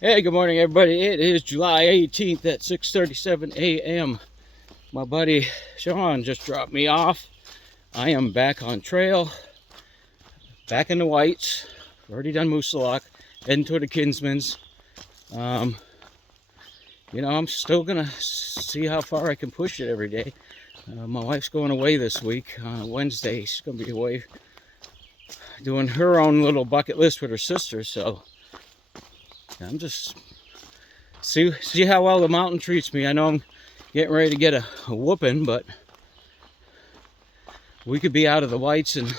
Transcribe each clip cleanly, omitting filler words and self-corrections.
Hey, good morning, everybody. It is July 18th at 6:37 a.m. My buddy Sean just dropped me off. I am back on trail, back in the Whites. Already done Moosilauke, heading toward the Kinsman's. Um, I'm still gonna see how far I can push it every day. My wife's going away this week. Wednesday, she's gonna be away doing her own little bucket list with her sister. So I'm just see how well the mountain treats me. I know I'm getting ready to get a whooping, but we could be out of the Whites, and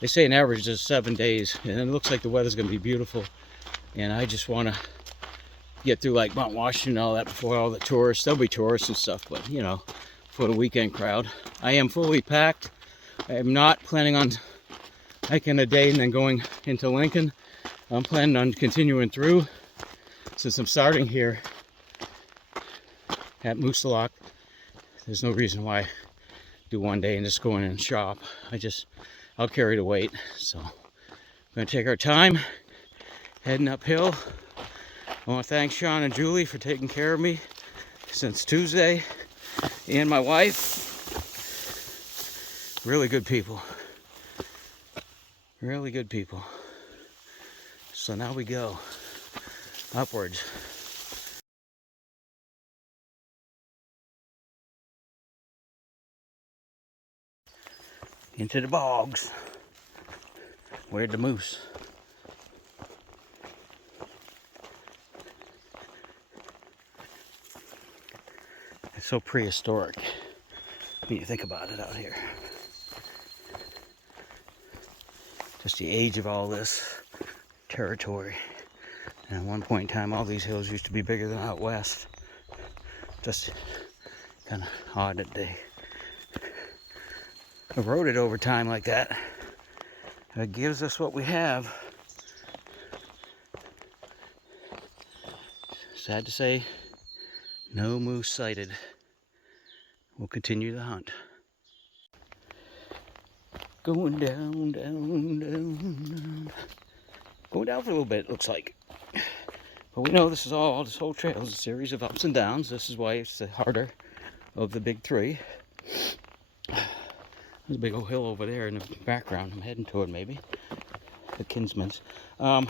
they say an average is 7 days, and it looks like the weather's going to be beautiful. And I just want to get through like Mount Washington and all that before all the tourists. There'll be tourists and stuff, but for the weekend crowd. I am fully packed. I am not planning on hiking a day and then going into Lincoln. I'm planning on continuing through. Since I'm starting here at Moosilauke, there's no reason why I do one day and just go in and shop. I'll carry the weight. So we're gonna take our time heading uphill. I want to thank Sean and Julie for taking care of me since Tuesday, and my wife. Really good people. Really good people. So now we go upwards. Into the bogs. Where'd the moose? It's so prehistoric when you think about it out here. Just the age of all this territory. And at one point in time, all these hills used to be bigger than out west. Just kind of odd that they eroded over time like that. It gives us what we have. Sad to say, no moose sighted. We'll continue the hunt. Going down, down, down. Going down for a little bit, it looks like. But we know this whole trail is a series of ups and downs. This is why it's the harder of the big three. There's a big old hill over there in the background. I'm heading toward maybe. The Kinsman's. Yeah,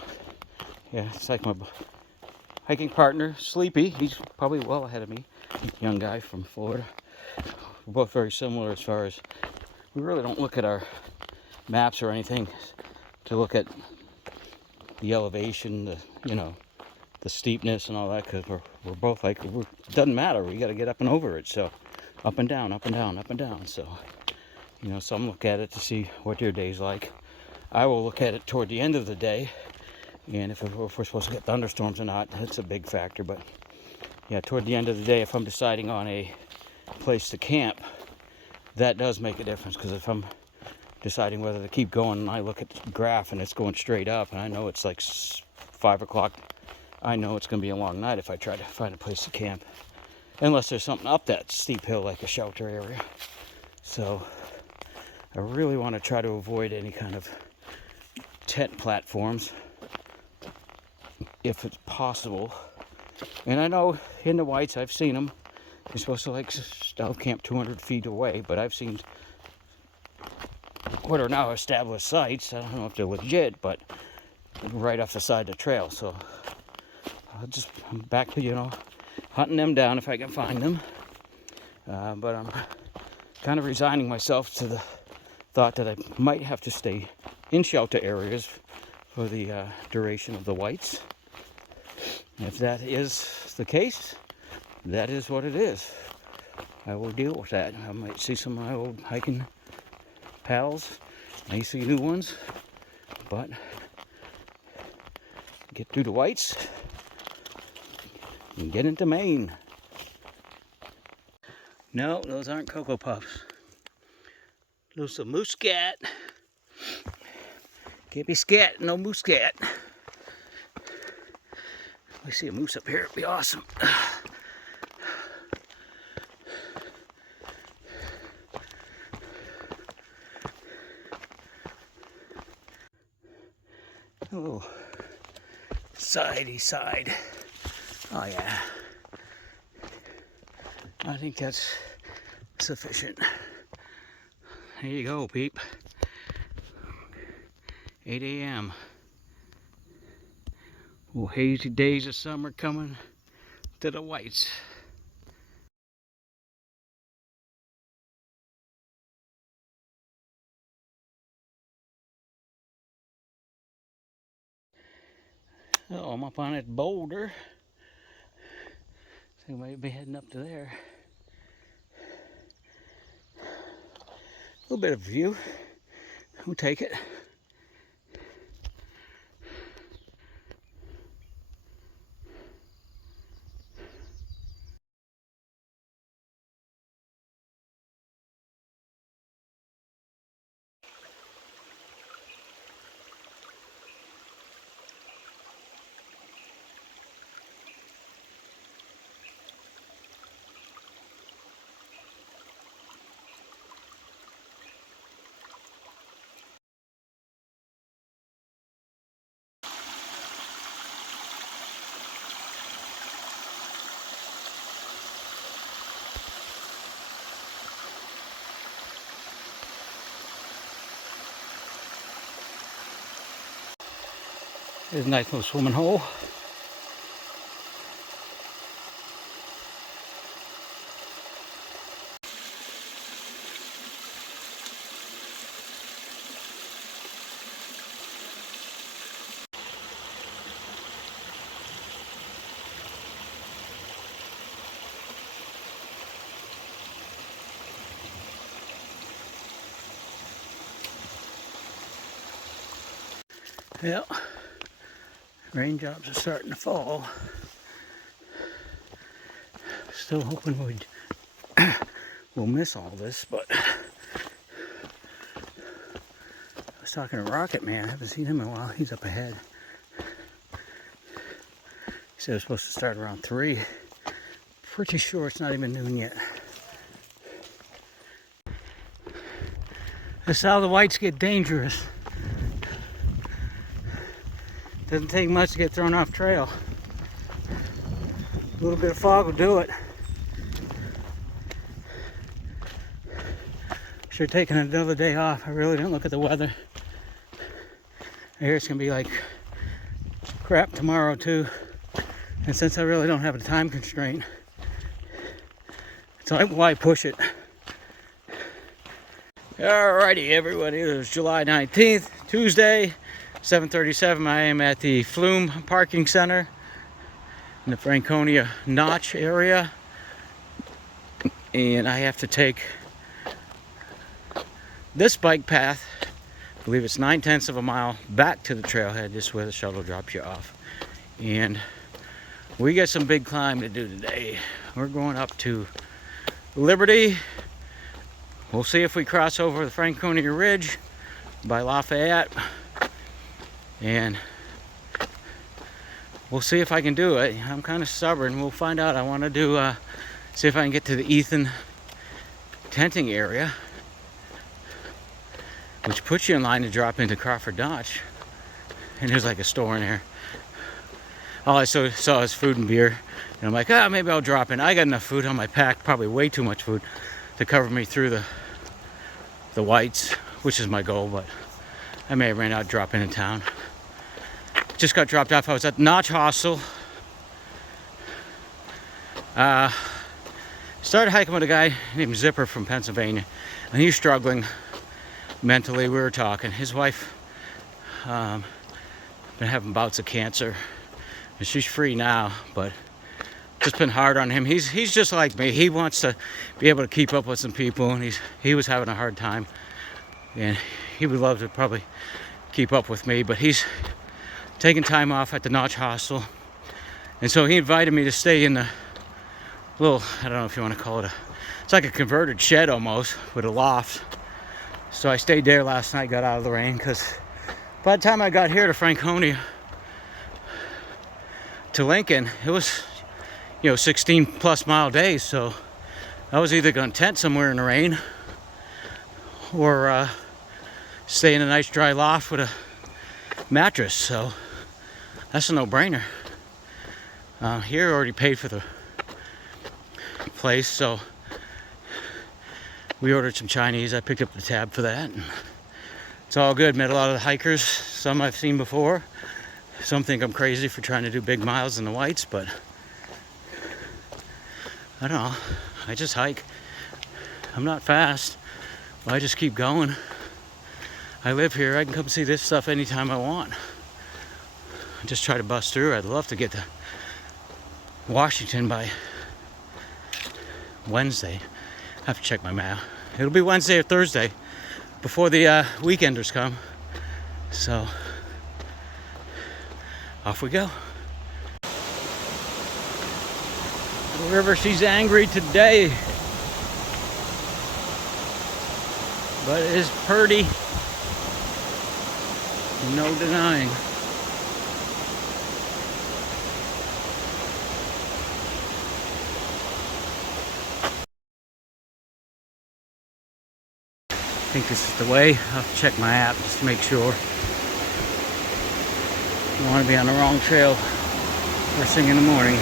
it's like my hiking partner, Sleepy. He's probably well ahead of me. Young guy from Florida. We're both very similar as far as we really don't look at our maps or anything to look at the elevation, the steepness and all that, because we're both like, it doesn't matter. We got to get up and over it. So up and down, up and down, up and down. So, some look at it to see what your day's like. I will look at it toward the end of the day, and if we're supposed to get thunderstorms or not, that's a big factor. But yeah, toward the end of the day, if I'm deciding on a place to camp, that does make a difference, because if I'm deciding whether to keep going and I look at the graph and it's going straight up and I know it's like 5 o'clock, I know it's going to be a long night if I try to find a place to camp, unless there's something up that steep hill like a shelter area. So I really want to try to avoid any kind of tent platforms if it's possible. And I know in the Whites, I've seen them. You're supposed to like stealth camp 200 feet away, but I've seen what are now established sites. I don't know if they're legit, but right off the side of the trail. So I'm back to, hunting them down if I can find them. But I'm kind of resigning myself to the thought that I might have to stay in shelter areas for the duration of the Whites. If that is the case, that is what it is. I will deal with that. I might see some of my old hiking pals. I see new ones. But get through the Whites and get into Maine. No, those aren't Cocoa Puffs. Those are Muscat. Can't be scat, no Muscat. If I see a moose up here, it'd be awesome. Oh, Sidey side. Oh yeah. I think that's sufficient. There you go, peep. 8 a.m. Well, hazy days of summer coming to the whites. Oh, I'm up on that boulder. So we might be heading up to there. A little bit of view. We'll take it. There's a nice little swimming hole. Well, raindrops are starting to fall. Still hoping we'll miss all this, but I was talking to Rocket Man. I haven't seen him in a while. He's up ahead. He said it was supposed to start around 3. Pretty sure it's not even noon yet. That's how the whites get dangerous. Doesn't take much to get thrown off trail. A little bit of fog will do it. Should have taken another day off. I really didn't look at the weather. I hear it's gonna be like crap tomorrow too. And since I really don't have a time constraint, so why push it? Alrighty, everybody. It was July 19th, Tuesday, 7:37. I am at the Flume Parking Center in the Franconia Notch area, and I have to take this bike path. I believe it's 9/10 of a mile back to the trailhead. This is where the shuttle drops you off, and we got some big climb to do today. We're going up to Liberty. We'll see if we cross over the Franconia Ridge by Lafayette, and we'll see if I can do it. I'm kind of stubborn. We'll find out. I want to do see if I can get to the Ethan tenting area, which puts you in line to drop into Crawford Notch, and there's like a store in there. All I saw is food and beer, and I'm like, maybe I'll drop in. I got enough food on my pack, probably way too much food to cover me through the whites, which is my goal, but I may have ran out dropping in town. Just got dropped off. I was at Notch Hostel. Started hiking with a guy named Zipper from Pennsylvania, and he's struggling mentally. We were talking. His wife been having bouts of cancer, and she's free now, but just been hard on him. He's just like me. He wants to be able to keep up with some people, and he was having a hard time, and he would love to probably keep up with me, but he's taking time off at the Notch Hostel, and so he invited me to stay in the little, I don't know if you want to call it it's like a converted shed almost with a loft. So I stayed there last night, got out of the rain, because by the time I got here to Franconia to Lincoln, it was 16 plus mile days, so I was either going to tent somewhere in the rain or stay in a nice dry loft with a mattress. So That's a no-brainer. Here already paid for the place, so we ordered some Chinese. I picked up the tab for that. It's all good. Met a lot of the hikers, some I've seen before. Some think I'm crazy for trying to do big miles in the whites, but I don't know. I just hike. I'm not fast. I just keep going. I live here. I can come see this stuff anytime I want. I just try to bust through. I'd love to get to Washington by Wednesday. I have to check my map. It'll be Wednesday or Thursday before the weekenders come. So off we go. The river, she's angry today, but it is pretty. No denying. I think this is the way. I'll have to check my app just to make sure. Don't want to be on the wrong trail first thing in the morning.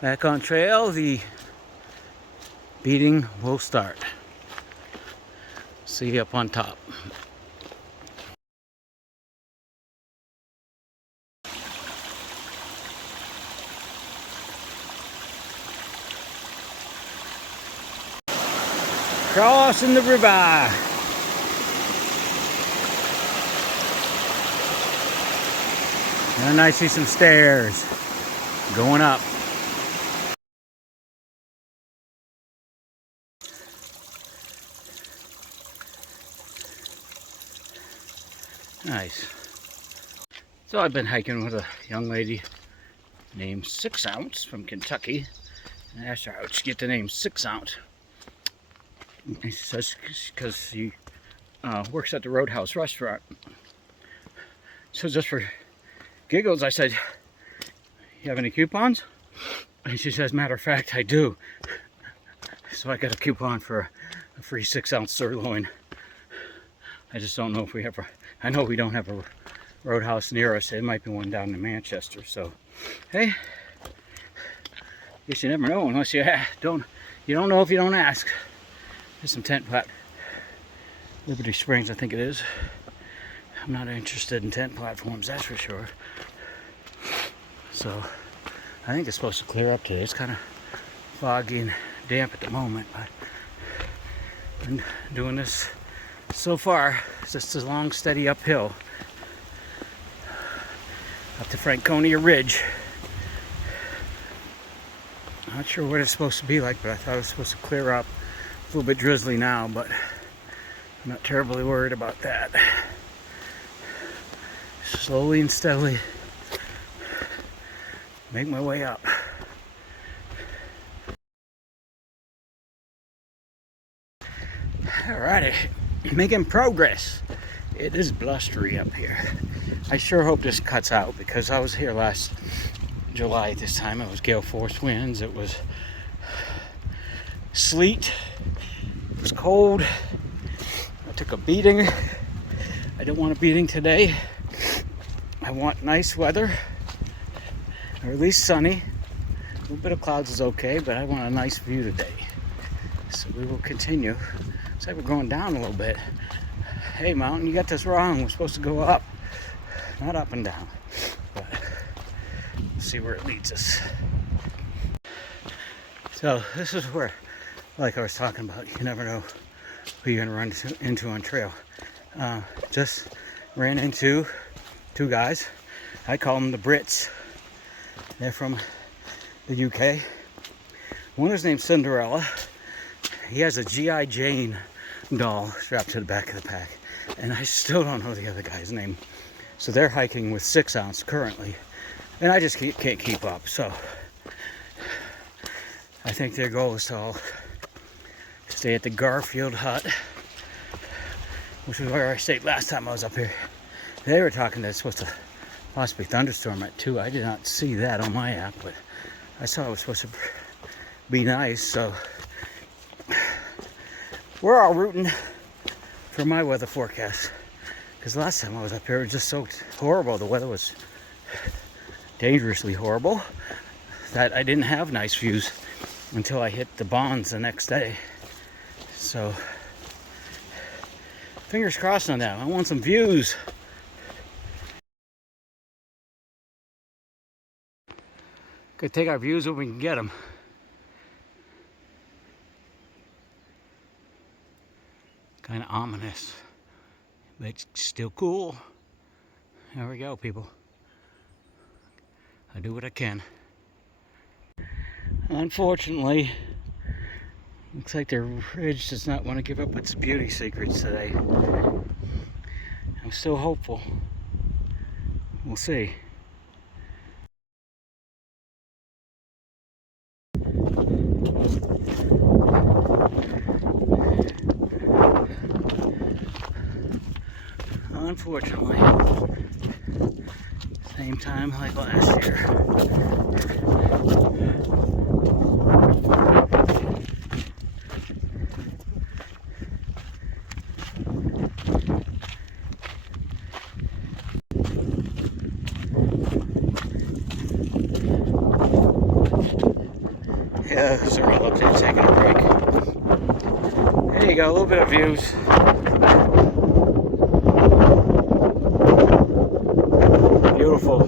Back on trail, the beating will start. See you up on top. Crossing the river. And I see some stairs going up. Nice. So I've been hiking with a young lady named 6 Ounce from Kentucky. And I asked her how'd she get the name 6 Ounce. And she says because she works at the Roadhouse restaurant. So just for giggles, I said, you have any coupons? And she says, matter of fact, I do. So I got a coupon for a free 6 ounce sirloin. I just don't know if we have a, I know we don't have a Roadhouse near us. It might be one down in Manchester. So, hey, guess you never know unless you don't know if you don't ask. There's some tent plat. Liberty Springs, I think it is. I'm not interested in tent platforms, that's for sure. So, I think it's supposed to clear up today. It's kind of foggy and damp at the moment, but I've been doing this so far. It's just a long, steady uphill up to Franconia Ridge. Not sure what it's supposed to be like, but I thought it was supposed to clear up. A little bit drizzly now, but I'm not terribly worried about that. Slowly and steadily make my way up. Alrighty, making progress. It is blustery up here. I sure hope this cuts out because I was here last July at this time. It was gale force winds. It was sleet. It was cold. I took a beating. I don't want a beating today. I want nice weather, or at least sunny. A little bit of clouds is okay, but I want a nice view today. So we will continue. Looks like we're going down a little bit. Hey, mountain, you got this wrong. We're supposed to go up, not up and down. But we'll see where it leads us. So this is where, like I was talking about, you never know who you're gonna run into on trail. Just ran into 2 guys. I call them the Brits. They're from the UK. One is named Cinderella. He has a G.I. Jane doll strapped to the back of the pack. And I still don't know the other guy's name. So they're hiking with 6 ounce currently. And I just can't keep up. So I think their goal is to all stay at the Garfield Hut, which is where I stayed last time I was up here. They were talking that it's supposed to possibly thunderstorm at 2. I did not see that on my app, but I saw it was supposed to be nice. So we're all rooting for my weather forecast. Because last time I was up here, it was just so horrible. The weather was dangerously horrible that I didn't have nice views until I hit the bonds the next day. So, fingers crossed on that. I want some views. Could take our views when we can get them. Kind of ominous, but it's still cool. There we go, people. I do what I can. Unfortunately, looks like the ridge does not want to give up its beauty secrets today. I'm still hopeful. We'll see. Unfortunately, same time like last year. Yeah, they're all up there taking a break. There you go, a little bit of views. Beautiful.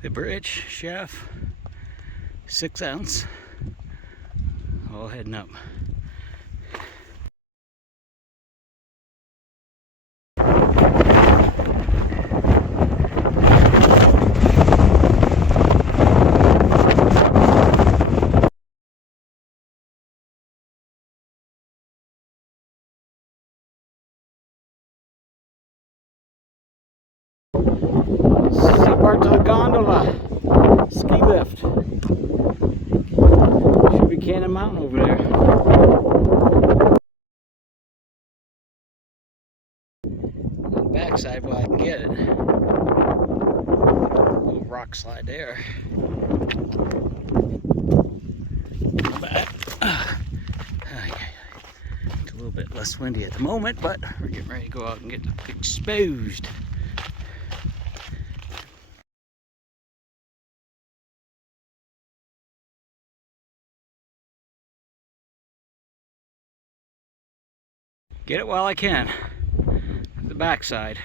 The bridge chef, 6 ounce, all heading up. See parts of the gondola, ski lift. Should be Cannon Mountain over there. On the backside while I can get it. Little rock slide there. But it's a little bit less windy at the moment, but we're getting ready to go out and get exposed. Get it while I can. The backside.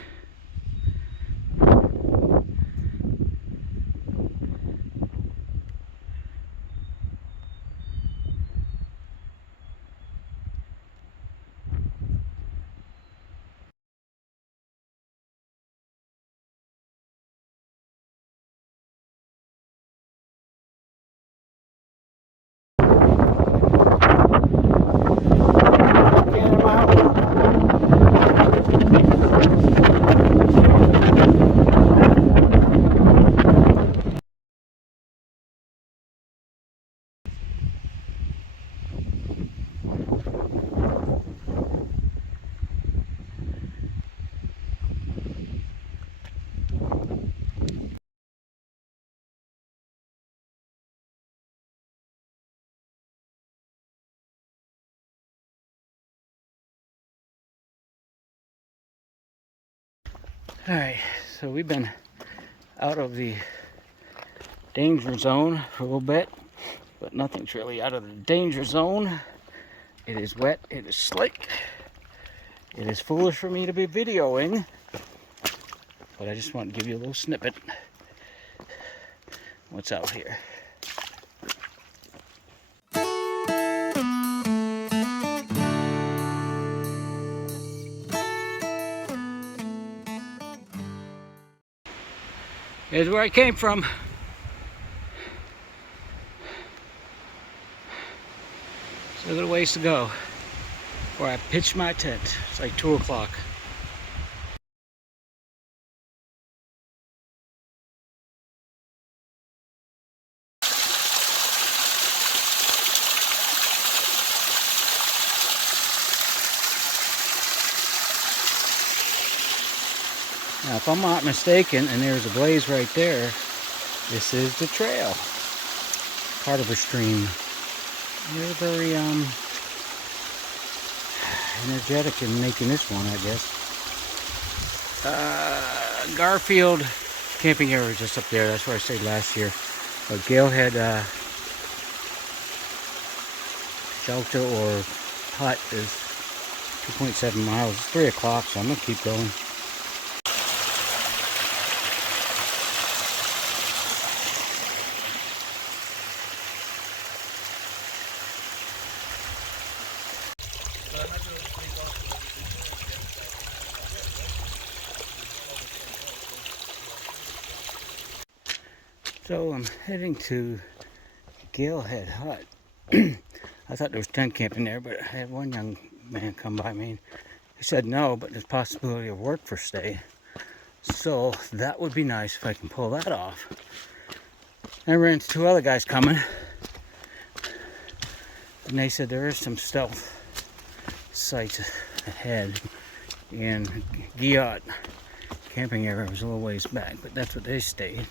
Alright, so we've been out of the danger zone for a little bit, but nothing's really out of the danger zone. It is wet, it is slick. It is foolish for me to be videoing, but I just want to give you a little snippet. What's out here? Here's where I came from. Still got a ways to go before I pitch my tent. It's like 2 o'clock. Now, if I'm not mistaken, and there's a blaze right there, this is the trail. Part of a stream. They're very energetic in making this one, I guess. Garfield camping area just up there. That's where I stayed last year. But Galehead shelter or hut is 2.7 miles. It's 3 o'clock, so I'm gonna keep going. So I'm heading to Galehead Hut. I thought there was tent camping there, but I had one young man come by me and he said no, but there's possibility of work for stay. So that would be nice if I can pull that off. I ran into 2 other guys coming, and they said there is some stealth sites ahead, and Giat camping area was a little ways back, but that's what they stayed.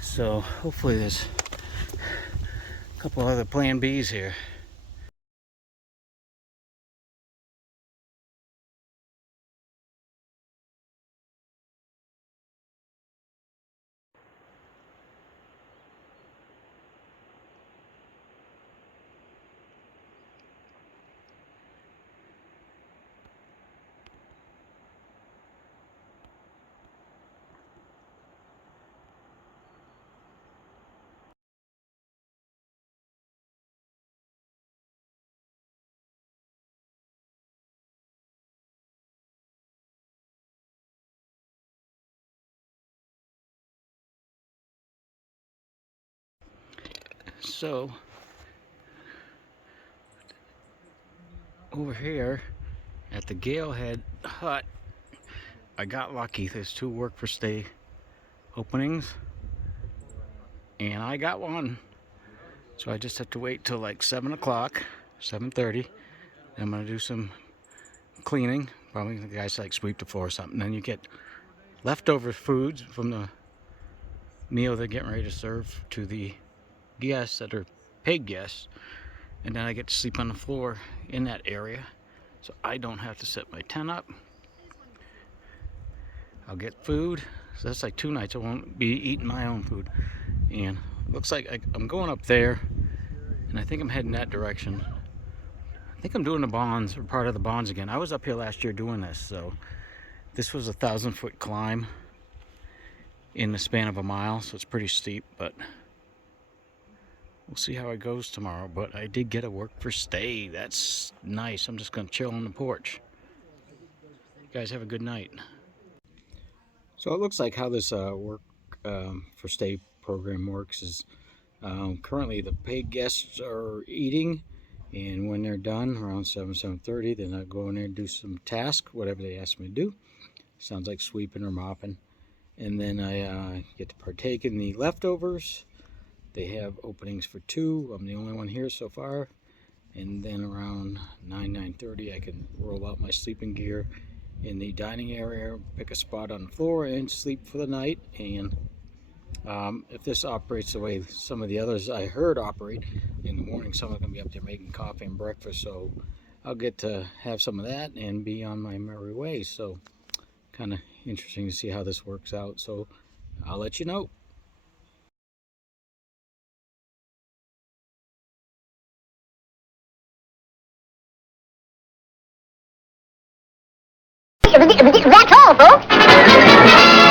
So hopefully there's a couple other plan Bs here. So over here at the Galehead Hut, I got lucky. There's 2 work for stay openings, and I got one. So I just have to wait till like 7 o'clock, 7:30. I'm gonna do some cleaning. Probably the guys like sweep the floor or something. Then you get leftover foods from the meal they're getting ready to serve to the guests that are paid guests, and then I get to sleep on the floor in that area, so I don't have to set my tent up. I'll get food, so that's like 2 nights I won't be eating my own food. And it looks like I'm going up there, and I think I'm heading that direction. I think I'm doing the bonds, or part of the bonds again. I was up here last year doing this, so this was a 1,000-foot climb in the span of a mile, so it's pretty steep, but we'll see how it goes tomorrow. But I did get a work for stay. That's nice. I'm just gonna chill on the porch. You guys have a good night. So it looks like how this work for stay program works is currently the paid guests are eating, and when they're done around 7:30, then I go in there and do some task, whatever they ask me to do. Sounds like sweeping or mopping. And then I get to partake in the leftovers. They have openings for 2. I'm the only one here so far. And then around 9:30, I can roll out my sleeping gear in the dining area, pick a spot on the floor, and sleep for the night. And if this operates the way some of the others I heard operate, in the morning someone's going to be up there making coffee and breakfast. So I'll get to have some of that and be on my merry way. So kind kind of interesting to see how this works out. So I'll let you know. That's all, folks.